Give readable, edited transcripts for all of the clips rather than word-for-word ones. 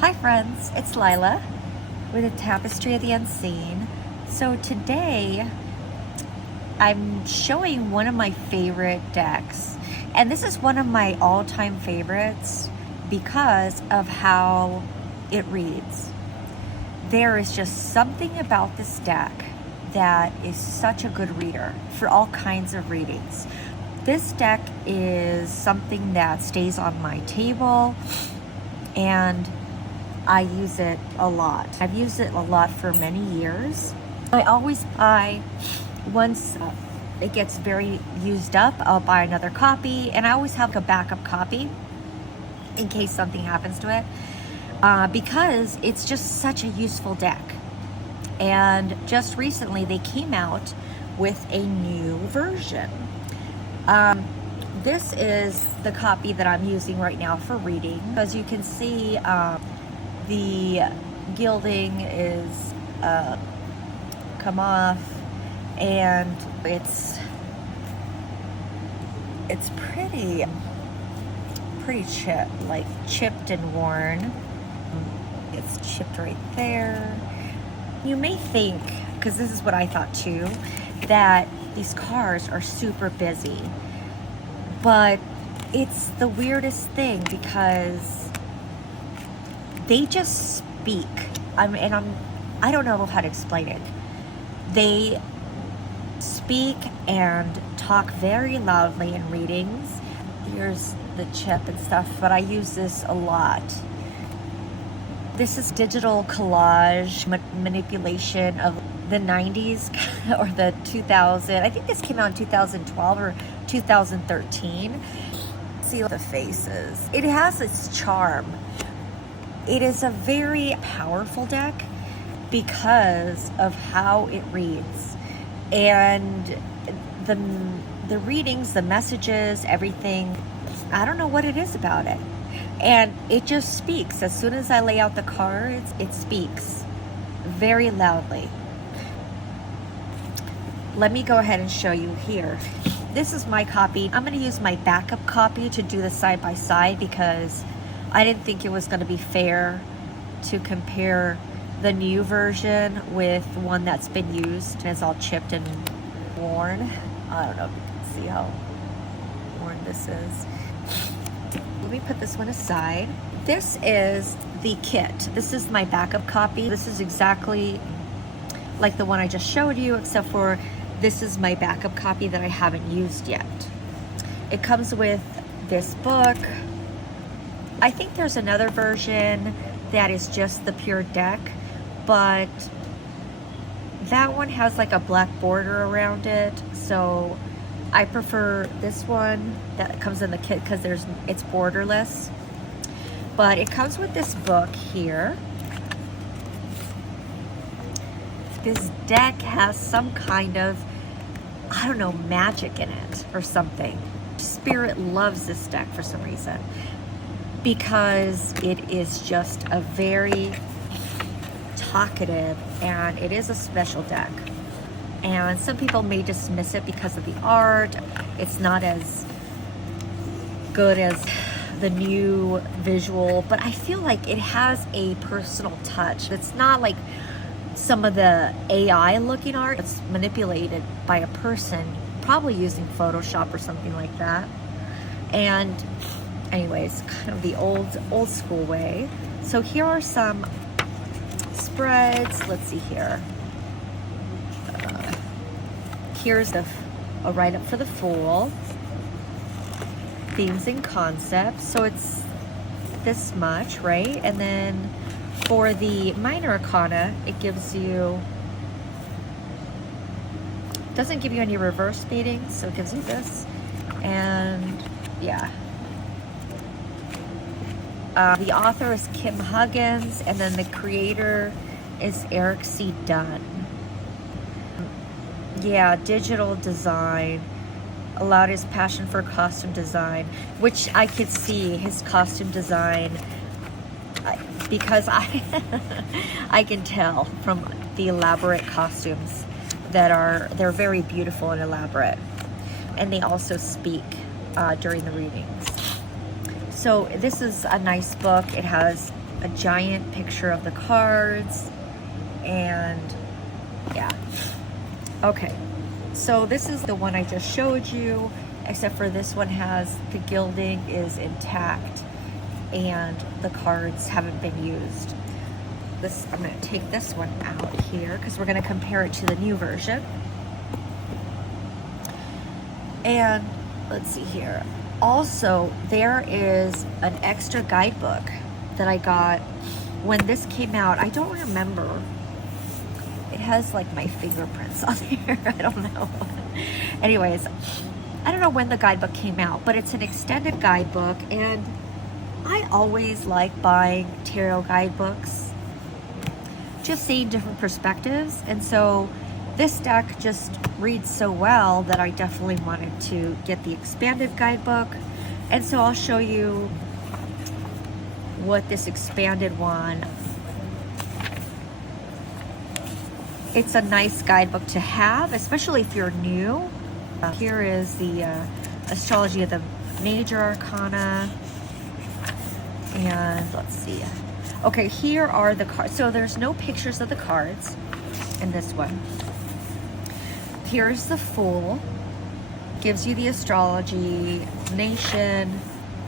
Hi friends, it's Lila with a Tapestry of the Unseen. So today I'm showing one of my favorite decks, and this is one of my all-time favorites because of how it reads. There is just something about this deck that is such a good reader for all kinds of readings. This deck is something that stays on my table and I use it a lot. I've used it a lot for many years. I always buy, once it gets very used up, I'll buy another copy, and I always have a backup copy in case something happens to it, because it's just such a useful deck. And just recently they came out with a new version. This is the copy that I'm using right now for reading. As you can see, the gilding is come off, and it's pretty chipped and worn. It's chipped right there. You may think, because this is what I thought too, that these cards are super busy, but it's the weirdest thing because they just speak. I don't know how to explain it. They speak and talk very loudly in readings. Here's the chip and stuff, but I use this a lot. This is digital collage manipulation of the 90s or the 2000. I think this came out in 2012 or 2013. See the faces. It has its charm. It is a very powerful deck because of how it reads, and the readings, the messages, everything. I don't know what it is about it, and it just speaks. As soon as I lay out the cards, it speaks very loudly. Let me go ahead and show you here. This is my copy. I'm going to use my backup copy to do the side by side because I didn't think it was going to be fair to compare the new version with one that's been used and it's all chipped and worn. I don't know if you can see how worn this is. Let me put this one aside. This is the kit. This is my backup copy. This is exactly like the one I just showed you, except for this is my backup copy that I haven't used yet. It comes with this book. I think there's another version that is just the pure deck, but that one has like a black border around it, so I prefer this one that comes in the kit because it's borderless. But it comes with this book here. This deck has some kind of, I don't know, magic in it or something. Spirit loves this deck for some reason, because it is just a very talkative, and it is a special deck. And some people may dismiss it because of the art. It's not as good as the new visual, but I feel like it has a personal touch. It's not like some of the AI looking art. It's manipulated by a person, probably using Photoshop or something like that. And anyways, kind of the old school way. So here are some spreads. Let's see here. Here's a write-up for the Fool. Themes and concepts. So it's this much, right? And then for the minor arcana, it gives you, doesn't give you any reverse meanings, so it gives you this. And yeah. The author is Kim Huggens, and then the creator is Erik C. Dunne. Yeah, digital design. Allowed his passion for costume design, which I could see his costume design because I can tell from the elaborate costumes they're very beautiful and elaborate, and they also speak during the readings. So this is a nice book. It has a giant picture of the cards, and yeah. Okay, so this is the one I just showed you, except for this one has the gilding is intact and the cards haven't been used. I'm going to take this one out here because we're going to compare it to the new version. And let's see here. Also, there is an extra guidebook that I got when this came out. I don't remember. It has like my fingerprints on here. I don't know. Anyways, I don't know when the guidebook came out, but it's an extended guidebook, and I always like buying tarot guidebooks, just seeing different perspectives. And so this deck just reads so well that I definitely wanted to get the expanded guidebook. And so I'll show you what this expanded one. It's a nice guidebook to have, especially if you're new. Here is the astrology of the major arcana. And let's see. Okay, here are the cards. So there's no pictures of the cards in this one. Here's the Fool. Gives you the astrology, nation,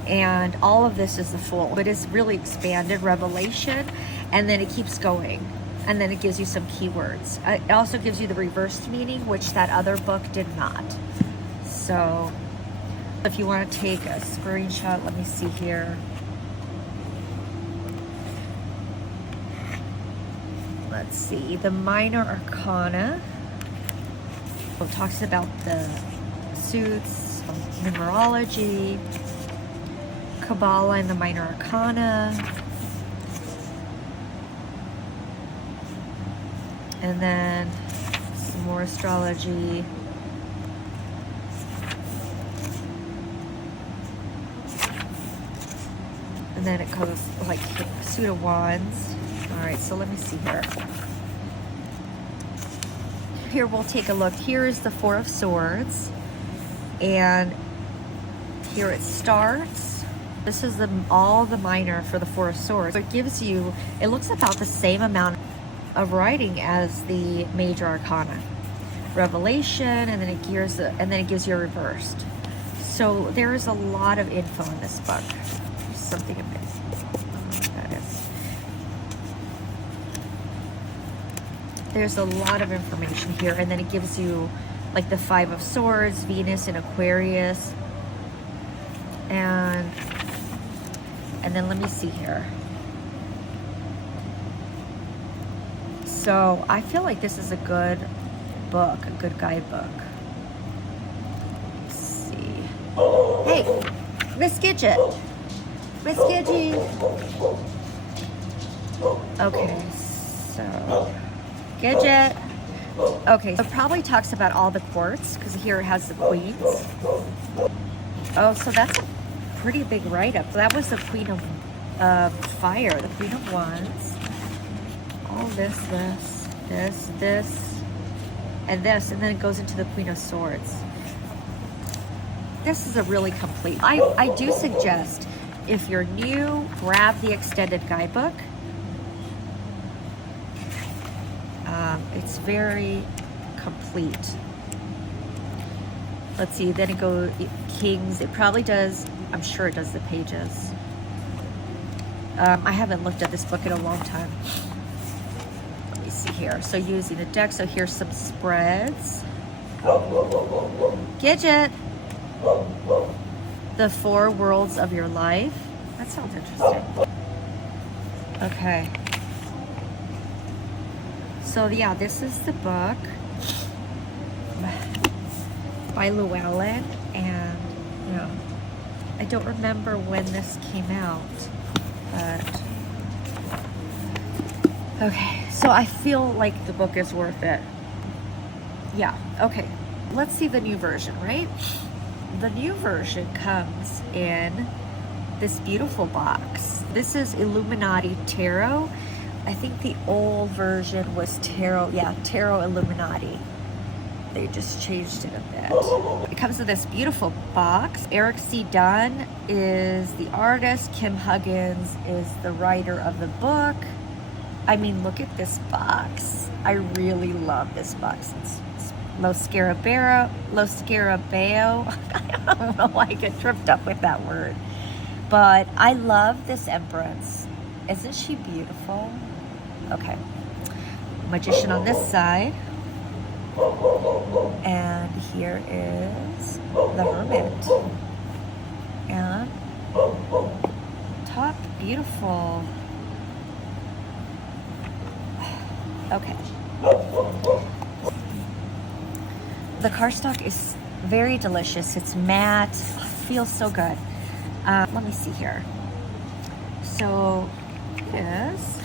and all of this is the Fool. It is really expanded, revelation, and then it keeps going. And then it gives you some keywords. It also gives you the reversed meaning, which that other book did not. So if you want to take a screenshot, let me see here. Let's see, the minor arcana. It talks about the suits, numerology, Kabbalah and the minor arcana. And then some more astrology. And then it goes like suit of wands. All right, so let me see here. Here we'll take a look. Here is the Four of Swords, and here it starts. This is all the minor for the Four of Swords. It gives you, it looks about the same amount of writing as the major arcana, revelation, and then it gives you a reversed. So there is a lot of info in this book. There's something amazing. There's a lot of information here, and then it gives you like the Five of Swords, Venus and Aquarius, and then let me see here. So I feel like this is a good book, a good guidebook. Let's see. Hey, Miss Gidget. Miss Gidget. Okay, so Gidget. Okay, so it probably talks about all the courts, because here it has the queens. Oh, so that's a pretty big write-up. That was the Queen of Fire, the Queen of Wands. All this, and this, and then it goes into the Queen of Swords. This is a really complete. I do suggest, if you're new, grab the extended guidebook. It's very complete. Let's see, then it goes Kings. It probably does, I'm sure it does the pages. I haven't looked at this book in a long time. Let me see here. So using the deck, so here's some spreads. Gidget. The Four Worlds of Your Life. That sounds interesting. Okay. So yeah, this is the book by Llewellyn, and you know, I don't remember when this came out, but okay. So I feel like the book is worth it. Yeah. Okay. Let's see the new version, right? The new version comes in this beautiful box. This is Illuminati Tarot. I think the old version was Tarot, yeah, Tarot Illuminati. They just changed it a bit. It comes with this beautiful box. Erik C. Dunne is the artist. Kim Huggens is the writer of the book. I mean, look at this box. I really love this box. It's Lo Scarabeo. I don't know why I get tripped up with that word. But I love this Empress. Isn't she beautiful? Okay. Magician on this side. And here is the Hermit. And top, beautiful. Okay. The cardstock is very delicious. It's matte. Feels so good. Let me see here. So this,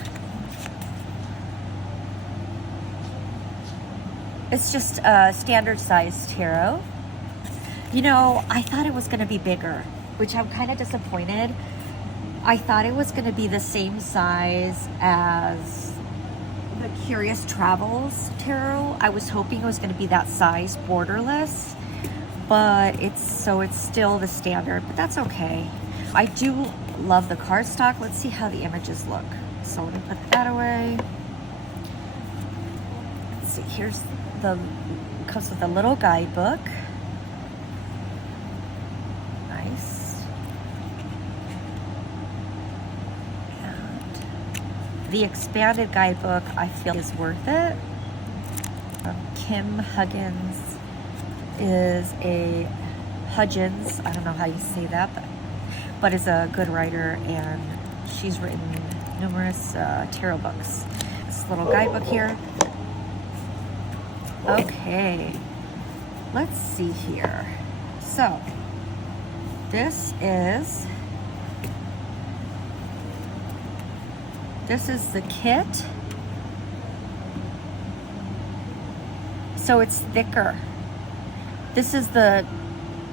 it's just a standard size tarot. You know, I thought it was going to be bigger, which I'm kind of disappointed. I thought it was going to be the same size as the Curious Travels tarot. I was hoping it was going to be that size, borderless, but it's still the standard, but that's okay. I do love the cardstock. Let's see how the images look. So let me put that away. Let's see, here's comes with a little guidebook. Nice. And the expanded guidebook, I feel, is worth it. Kim Huggens is a Huggens. I don't know how you say that, but is a good writer, and she's written numerous tarot books. This little guidebook here. Okay, let's see here. So this is the kit. So it's thicker. This is the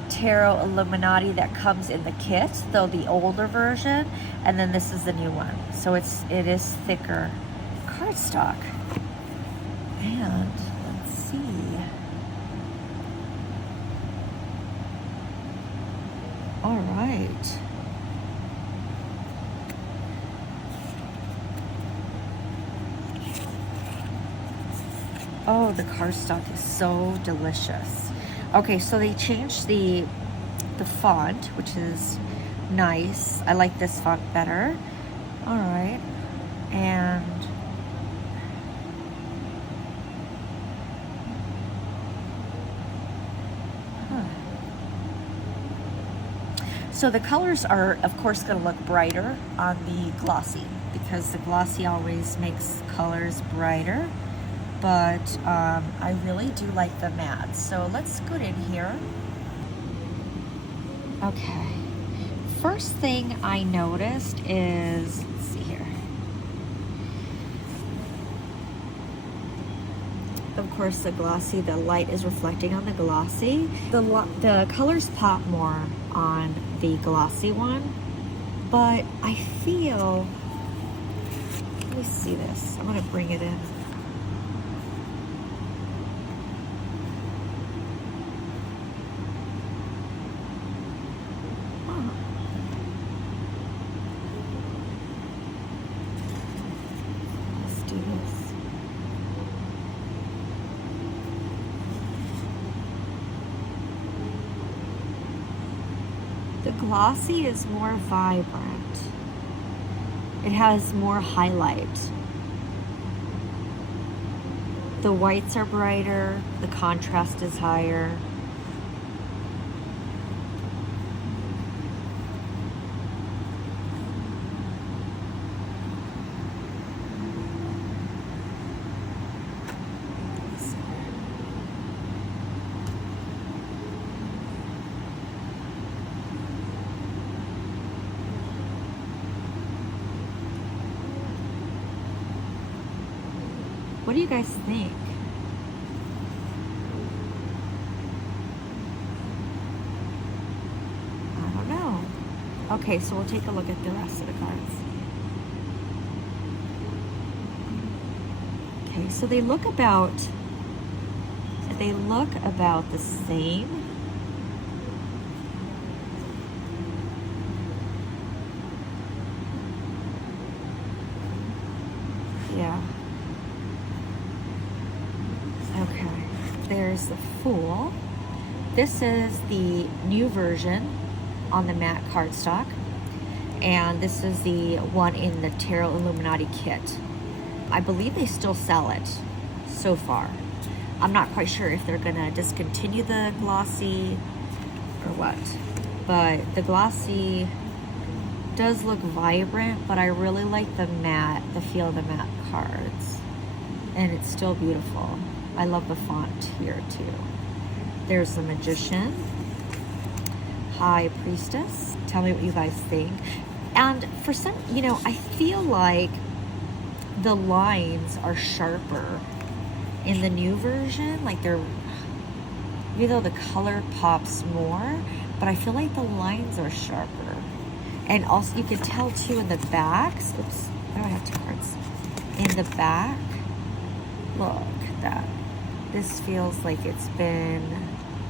Tarot Illuminati that comes in the kit, though the older version, and then this is the new one. So it is thicker cardstock. And let's see. All right. Oh, the cardstock is so delicious. Okay, so they changed the font, which is nice. I like this font better. All right, and so the colors are, of course, going to look brighter on the glossy, because the glossy always makes colors brighter. But I really do like the matte. So let's go in here. Okay. First thing I noticed is, let's see here. Of course, the glossy, the light is reflecting on the glossy. The colors pop more on the glossy one, but I feel, let me see this. I'm gonna bring it in. The glossy is more vibrant. It has more highlight. The whites are brighter, the contrast is higher. What do you guys think? I don't know. Okay, so we'll take a look at the rest of the cards. Okay, so they look about They look about the same. Yeah. Okay. There's the Fool. This is the new version on the matte cardstock. And this is the one in the Tarot Illuminati kit. I believe they still sell it so far. I'm not quite sure if they're gonna discontinue the glossy or what. But the glossy does look vibrant, but I really like the matte, the feel of the matte cards. And it's still beautiful. I love the font here too. There's the Magician, High Priestess. Tell me what you guys think. And for some, you know, I feel like the lines are sharper in the new version. Like they're, even though the color pops more, but I feel like the lines are sharper. And also you can tell too in the backs. Oops, I don't have 2 cards. In the back, look at that. This feels like it's been,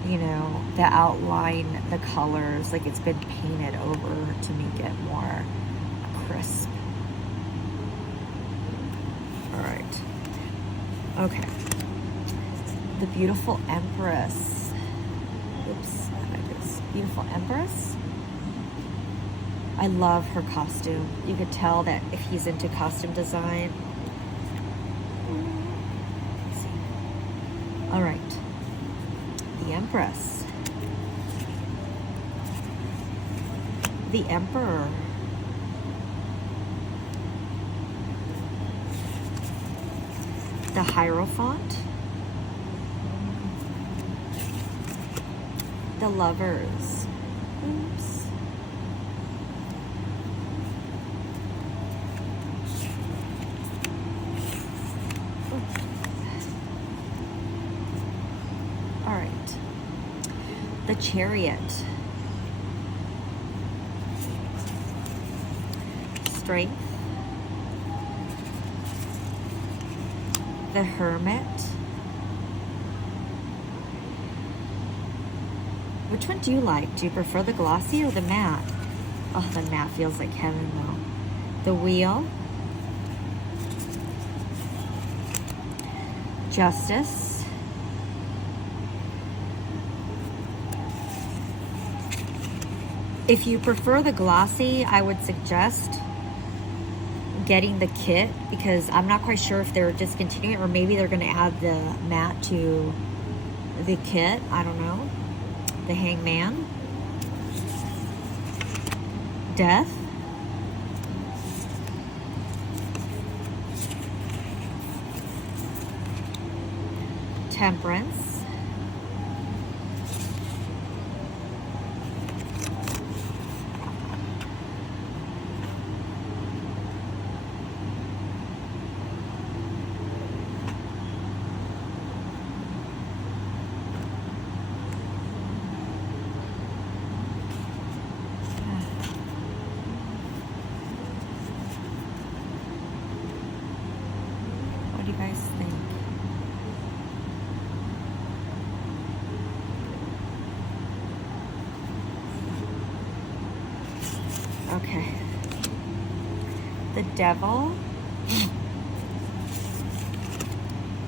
you know, the outline, the colors, like it's been painted over to make it more crisp. All right. Okay. The Beautiful Empress. Oops, Beautiful Empress. I love her costume. You could tell that if he's into costume design. Let's see. All right. The Empress. The Emperor. The Hierophant. The Lovers. Oops. All right. The Chariot. Strength. The Hermit. Which one do you like? Do you prefer the glossy or the matte? Oh, the matte feels like heaven though. The Wheel. Justice. If you prefer the glossy, I would suggest getting the kit, because I'm not quite sure if they're discontinuing it or maybe they're going to add the matte to the kit. I don't know. The Hangman. Death. Temperance. What do you guys think? Okay. The Devil.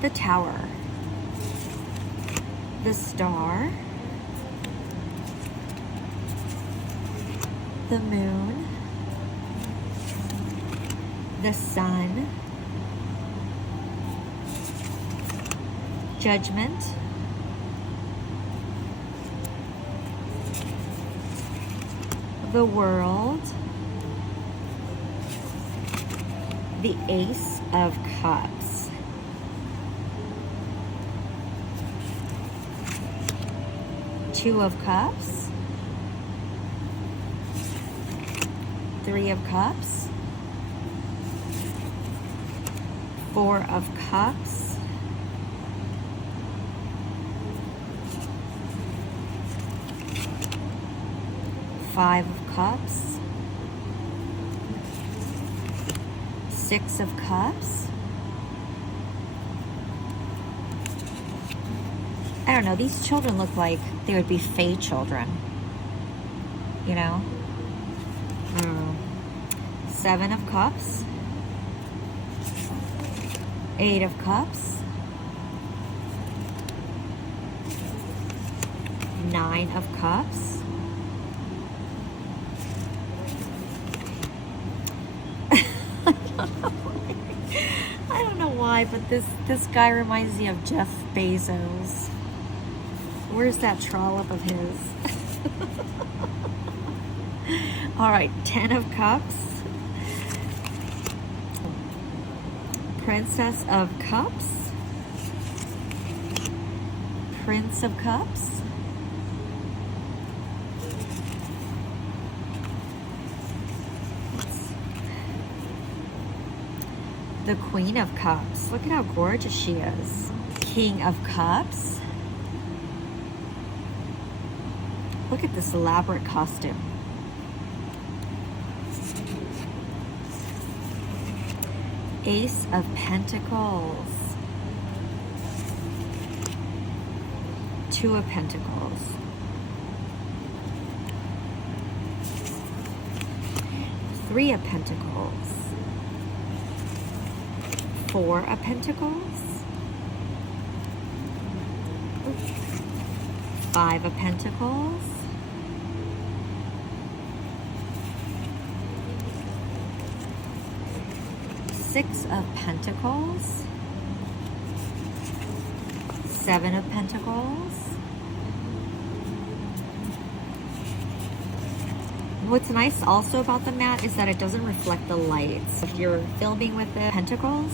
The Tower. The Star. The Moon. The Sun. Judgment. The World. The Ace of Cups. Two of Cups. Three of Cups. Four of Cups. Five of Cups. Six of Cups. I don't know, these children look like they would be fae children. You know? 7 of Cups. 8 of Cups. 9 of Cups. I don't know why, but this guy reminds me of Jeff Bezos. Where's that trollop of his? All right, 10 of Cups. Princess of Cups. Prince of Cups. The Queen of Cups. Look at how gorgeous she is. King of Cups. Look at this elaborate costume. Ace of Pentacles. 2 of Pentacles. 3 of Pentacles. 4 of Pentacles. 5 of Pentacles. 6 of Pentacles. 7 of Pentacles. What's nice also about the mat is that it doesn't reflect the lights. If you're filming with the Pentacles,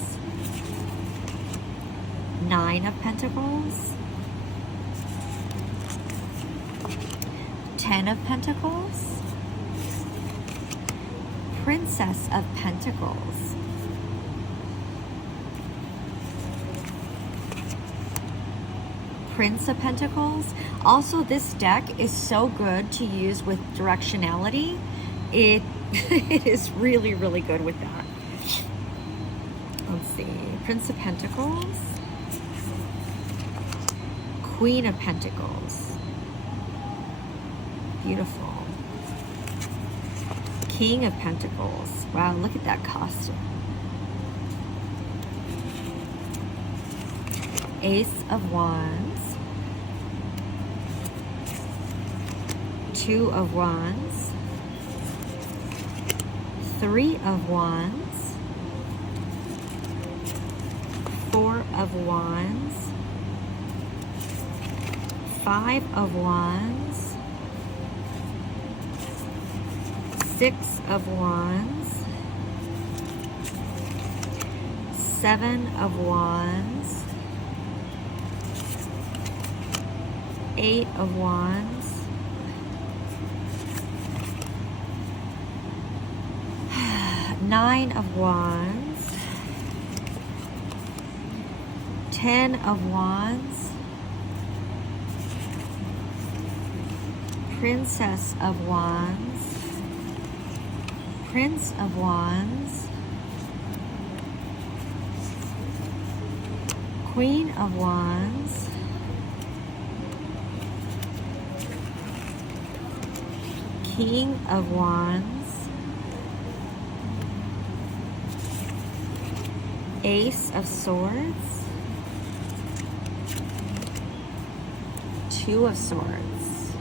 9 of Pentacles, 10 of Pentacles, Princess of Pentacles, Prince of Pentacles. Also, this deck is so good to use with directionality. It is really, really good with that. Let's see. Prince of Pentacles. Queen of Pentacles. Beautiful. King of Pentacles. Wow, look at that costume. Ace of Wands. 2 of Wands. 3 of Wands. 4 of Wands. 5 of Wands. 6 of Wands. 7 of Wands. 8 of Wands. 9 of Wands. 10 of Wands. Princess of Wands. Prince of Wands. Queen of Wands. King of Wands. Ace of Swords. 2 of Swords.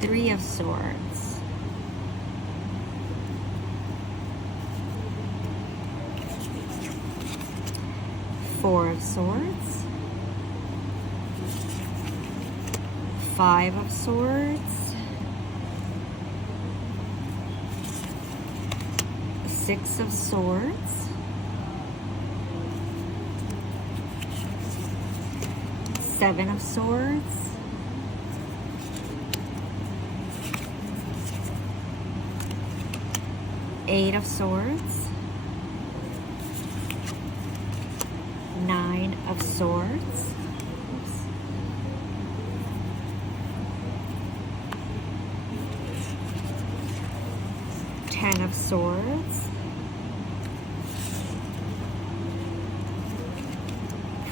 3 of Swords. 4 of Swords. 5 of Swords. 6 of Swords. 7 of Swords. 8 of Swords. 9 of Swords. 10 of Swords.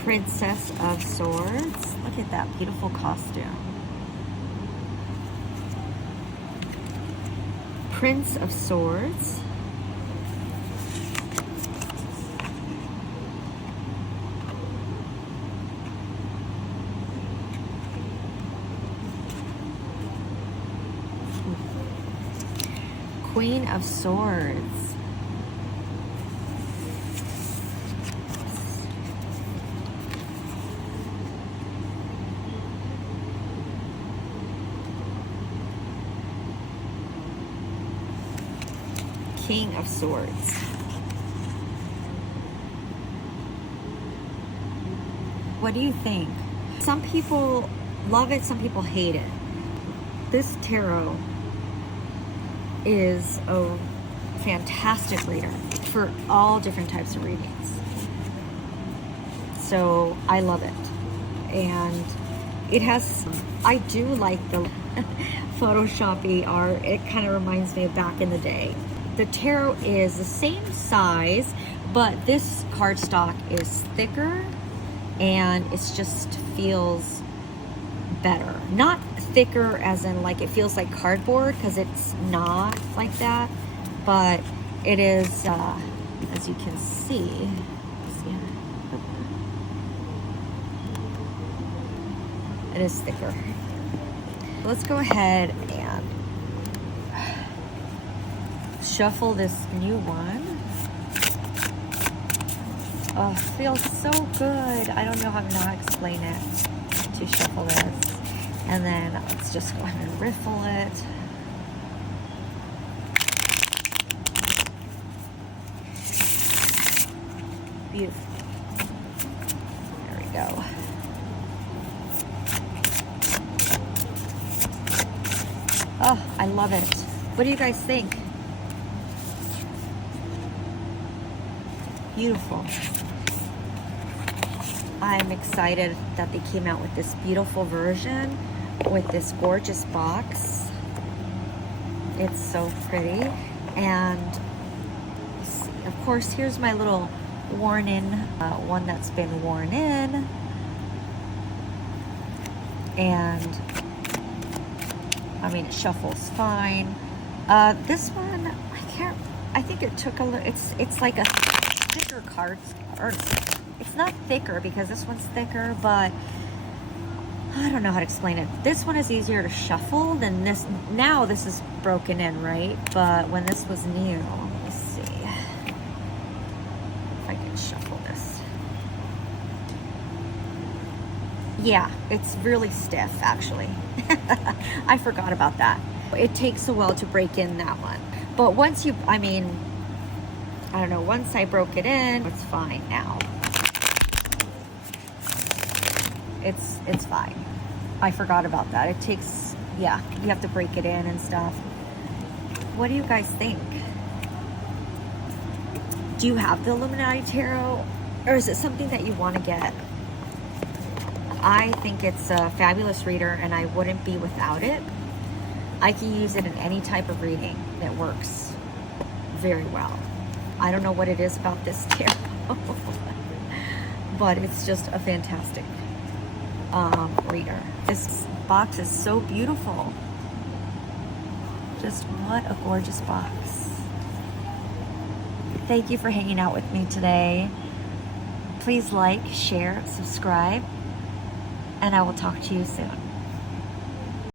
Princess of Swords. Look at that beautiful costume. Prince of Swords. Queen of Swords. King of Swords. What do you think? Some people love it, some people hate it. This tarot is a fantastic reader for all different types of readings. So I love it. And it has, I do like the Photoshoppy art. It kind of reminds me of back in the day. The tarot is the same size, but this cardstock is thicker and it just feels better. Not thicker as in like it feels like cardboard, because it's not like that, but it is, as you can see, it is thicker. Let's go ahead and shuffle this new one. Oh, feels so good. I don't know how to not explain it to shuffle this. And then let's just go ahead and riffle it. Beautiful. There we go. Oh, I love it. What do you guys think? Beautiful. I'm excited that they came out with this beautiful version with this gorgeous box. It's so pretty. And of course, here's my little worn in one that's been worn in. And I mean, it shuffles fine. This one, I think it took a little, it's like a thicker card, or it's not thicker because this one's thicker, but I don't know how to explain it. This one is easier to shuffle than this. Now this is broken in, right? But when this was new, let me see if I can shuffle this. Yeah, it's really stiff, actually. I forgot about that. It takes a while to break in that one. But once you, I mean, I don't know, once I broke it in, it's fine now. It's fine. I forgot about that. It takes, yeah, you have to break it in and stuff. What do you guys think? Do you have the Illuminati Tarot? Or is it something that you want to get? I think it's a fabulous reader and I wouldn't be without it. I can use it in any type of reading that works very well. I don't know what it is about this tarot, but it's just a fantastic reader. This box is so beautiful. Just what a gorgeous box. Thank you for hanging out with me today. Please like, share, subscribe, and I will talk to you soon.